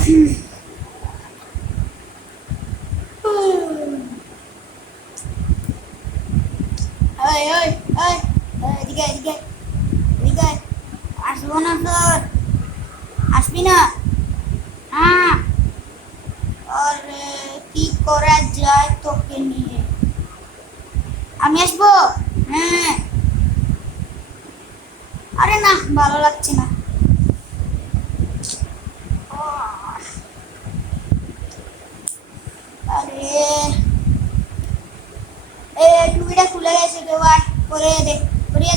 ওই ওই ওই এদিকে এদিকে এদিকে আসবো না তোর, আসবি না? হ্যাঁ, আরে কি করা যায় তোকে নিয়ে? আমি আসবো? হ্যাঁ। আরে না, ভালো লাগছে না। আরে এ টুপিটা খুলে গেছে, কেউ আর পরিয়ে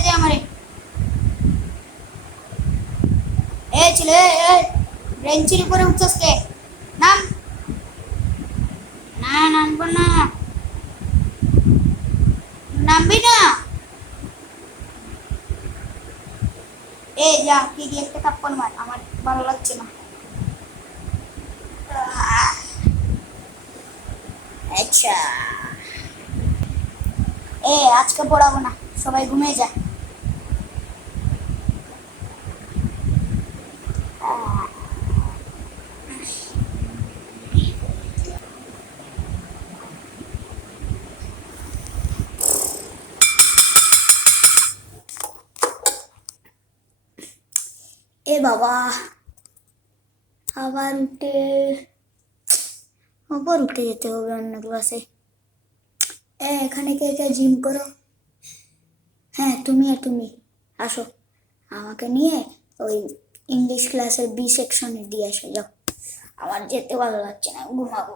দে আমারে। ছেলে, বেঞ্চির উপরে উঠছস কে? নাম। না, নামবো না। নামবি না? যা, কি দিয়ে একটা থাপ্পড় মার, আমার ভালো লাগছে না। আচ্ছা, আজকে পড়াবো না, সবাই ঘুমিয়ে যা। বাবা, আবার উঠে যেতে হবে অন্য ক্লাসে। এখানে কে কে জিম করো? হ্যাঁ, তুমি আর তুমি আসো, আমাকে নিয়ে ওই ইংলিশ ক্লাসের বি সেকশনে দিয়ে আসো, যাও। আমার যেতে ভালো লাগছে না, ঘুমাবো।